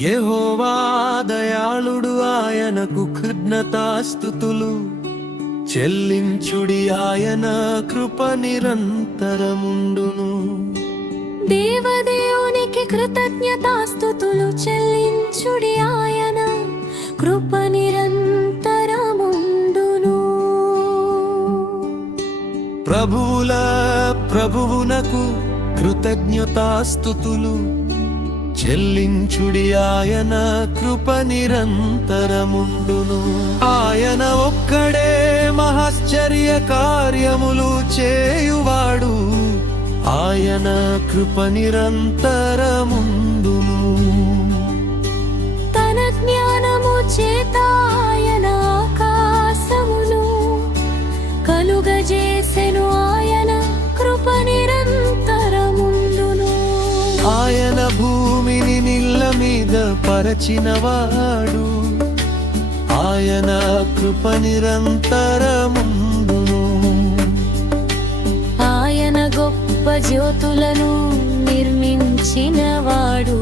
యెహోవా దయాళుడు, ఆయనకు కృతజ్ఞతాస్తుతులు చెల్లించుడి, ఆయన కృప నిరంతరముండును. దేవదేవునికి కృతజ్ఞతాస్తుతులు చెల్లించుడి, ఆయన కృప నిరంతరముండును. ప్రభువుల ప్రభువునకు కృతజ్ఞతాస్తుతులు చెల్లించుడి, ఆయన కృప నిరంతరముండును. ఆయన ఒక్కడే మహాశ్చర్య కార్యములు చేయువాడు, ఆయన కృప నిరంతరముండును. తన జ్ఞానము చేత ఆయన ఆకాశమును కలుగజేసెను, ఆయన కృప నిరంతరముండును. ఆయన భూమిని నీళ్ల మీద పరచినవాడు, ఆయన కృప నిరంతరముండును. ఆయన గొప్ప జ్యోతులను నిర్మించినవాడు,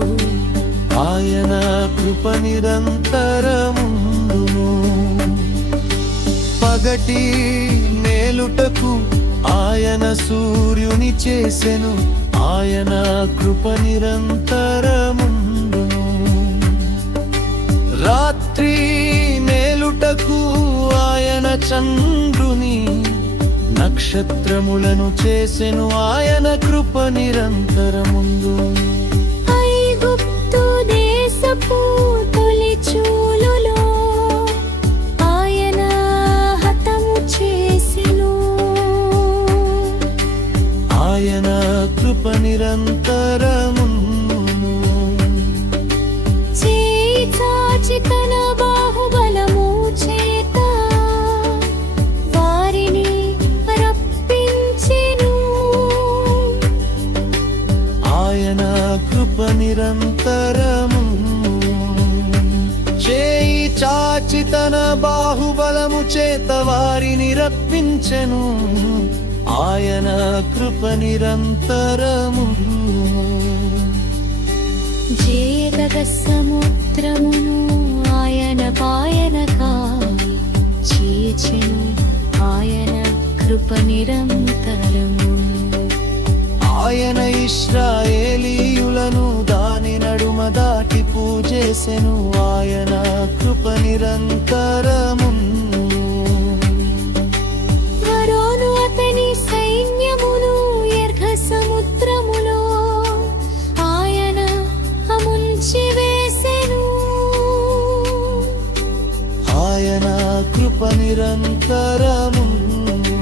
ఆయన కృప నిరంతరముండును. పగటి మేలుటకు ఆయన సూర్యుని చేసెను, ఆయన కృప నిరంతరముండును. రాత్రి మేలుటకు ఆయన చంద్రుని నక్షత్రములను చేసెను, ఆయన కృప నిరంతరముండును. ఐగుప్తు దేశపు తొలిచూలులో ఆయన హతము చేసెను, ఆయన కృప నిరంతరముండును. చేయి చాచి తన బాహుబలము చేత వారిని రప్పించెను, ఆయన కృప నిరంతరముండును. చేయి చాచి తన బాహుబలము చేత వారిని రప్పించెను, ఆయన కృప నిరంతరముండును. జేగగ సముద్రమును ఆయన పాయనకాయి చేచెను, ఆయన కృప నిరంతరమును. ఆయన ఇశ్రాయేలీయులను దాని నడుమ దాటి పూజేసెను, ఆయన కృప నిరంతరముండును. ఫరోను అతని సైన్యమును ఎర్గ సముద్రములో ఆయన ముంచివేసెను, ఆయన కృప నిరంతరముండును.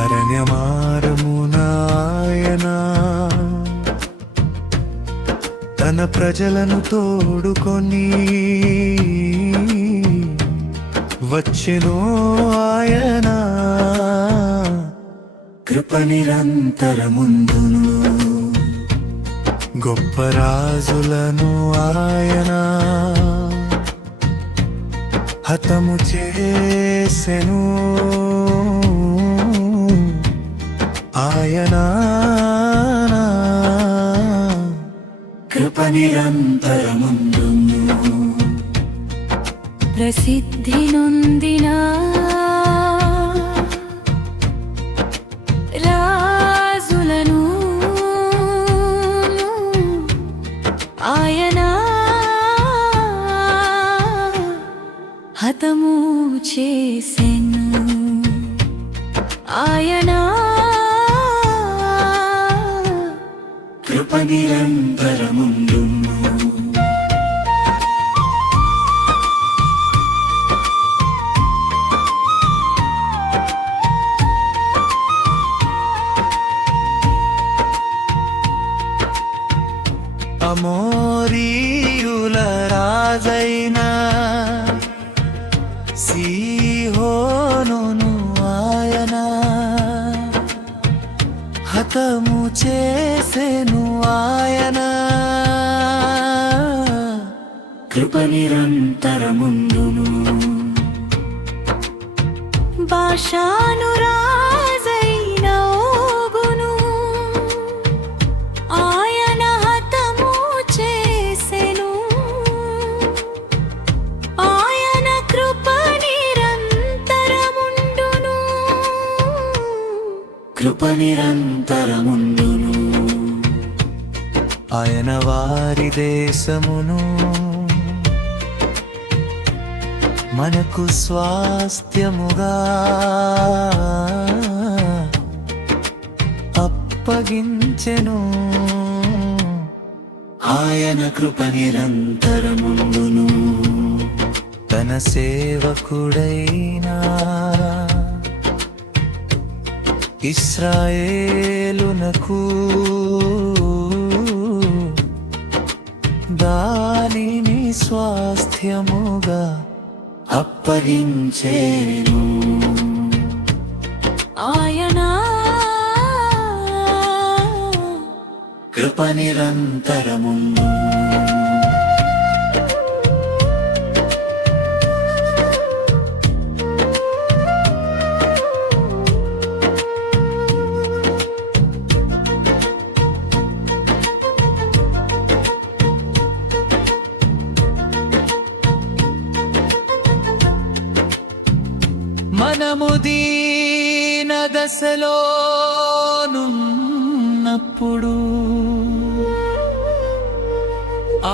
అరణ్యమార్గమున ఆయన తన ప్రజలను తోడుకొని వచ్చెను, ఆయన కృప నిరంతరముండును. గొప్ప రాజులను ఆయన హతము చేసెను, ఆయన కృప నిరంతరముండును. ప్రసిద్ధి నొందిన రాజులను ఆయన హతము చేసెను, ఆయన కృప నిరంతరముండును. అమోరీయుల రాజైన సీహోనును ఆయన హతము చేసెను, ఆయన కృప నిరంతరముండును. బాషాను రాజైన ఓగును ఆయన హత నిరంతరముండును ఆయన వారి దేశమును మనకు స్వాస్థ్యముగా అప్పగించెను ఆయన కృప నిరంతరముండును తన సేవకుడైనా ఇశ్రాయేలునకు దానిని స్వాస్థ్యముగా అప్పగించేను ఆయన కృప నిరంతరముండును మనము దీన దశలోనున్నప్పుడు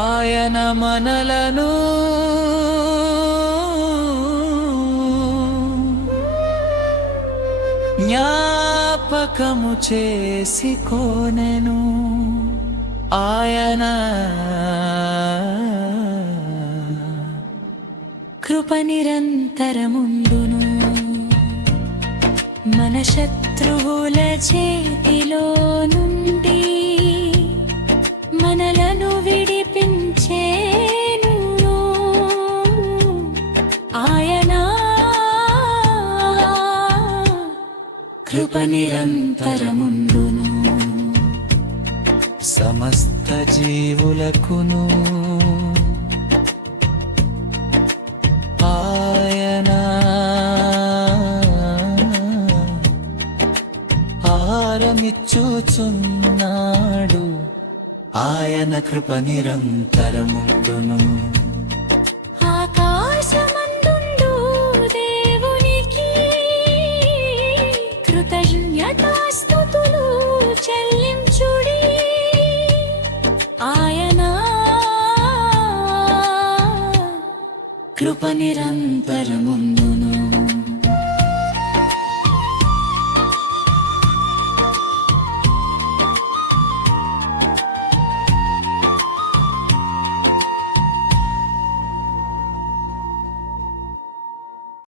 ఆయన మనలను జ్ఞాపకము చేసుకొనెను ఆయన కృప నిరంతరముండును మన శత్రువుల చేతిలో నుండి మనలను విడిపించేను ఆయన కృప నిరంతరముండును సమస్త జీవులకును ఆయన ఆహారమిచ్చుచున్నాడు ఆయన కృప నిరంతరముండును ఆకాశమందుండు దేవునికి కృతజ్ఞతాస్తుతులు చెల్లించుడి ఆయన కృప నిరంతరముండును